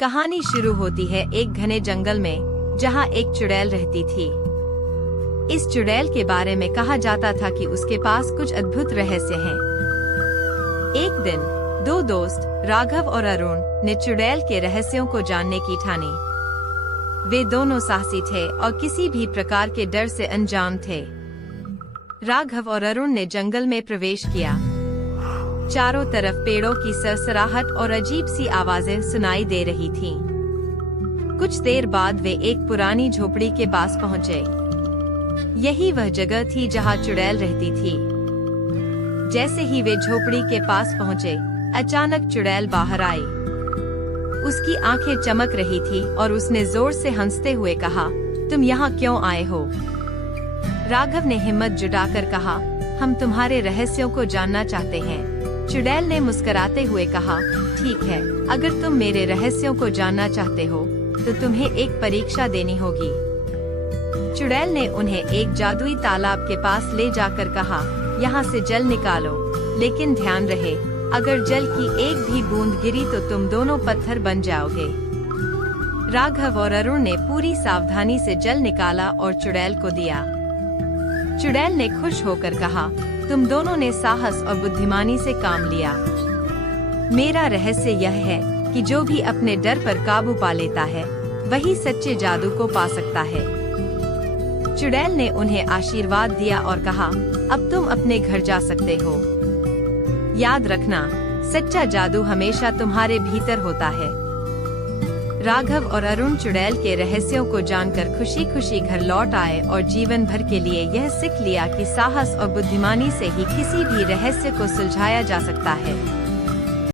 कहानी शुरू होती है एक घने जंगल में, जहाँ एक चुड़ैल रहती थी। इस चुड़ैल के बारे में कहा जाता था कि उसके पास कुछ अद्भुत रहस्य हैं। एक दिन दो दोस्त राघव और अरुण ने चुड़ैल के रहस्यों को जानने की ठानी। वे दोनों साहसी थे और किसी भी प्रकार के डर से अनजान थे। राघव और अरुण ने जंगल में प्रवेश किया। चारों तरफ पेड़ों की सरसराहट और अजीब सी आवाजें सुनाई दे रही थीं। कुछ देर बाद वे एक पुरानी झोपड़ी के पास पहुंचे। यही वह जगह थी जहां चुड़ैल रहती थी। जैसे ही वे झोपड़ी के पास पहुंचे, अचानक चुड़ैल बाहर आई। उसकी आंखें चमक रही थी और उसने जोर से हंसते हुए कहा, तुम यहाँ क्यों आए हो? राघव ने हिम्मत जुटाकर कहा, हम तुम्हारे रहस्यों को जानना चाहते हैं। चुड़ैल ने मुस्कुराते हुए कहा, ठीक है, अगर तुम मेरे रहस्यों को जानना चाहते हो तो तुम्हें एक परीक्षा देनी होगी। चुड़ैल ने उन्हें एक जादुई तालाब के पास ले जाकर कहा, यहाँ से जल निकालो, लेकिन ध्यान रहे, अगर जल की एक भी बूंद गिरी तो तुम दोनों पत्थर बन जाओगे। राघव और अरुण ने पूरी सावधानी से जल निकाला और चुड़ैल को दिया। चुड़ैल ने खुश होकर कहा, तुम दोनों ने साहस और बुद्धिमानी से काम लिया। मेरा रहस्य यह है कि जो भी अपने डर पर काबू पा लेता है, वही सच्चे जादू को पा सकता है। चुड़ैल ने उन्हें आशीर्वाद दिया और कहा, अब तुम अपने घर जा सकते हो। याद रखना, सच्चा जादू हमेशा तुम्हारे भीतर होता है। राघव और अरुण चुड़ैल के रहस्यों को जानकर खुशी खुशी घर लौट आए और जीवन भर के लिए यह सीख लिया कि साहस और बुद्धिमानी से ही किसी भी रहस्य को सुलझाया जा सकता है।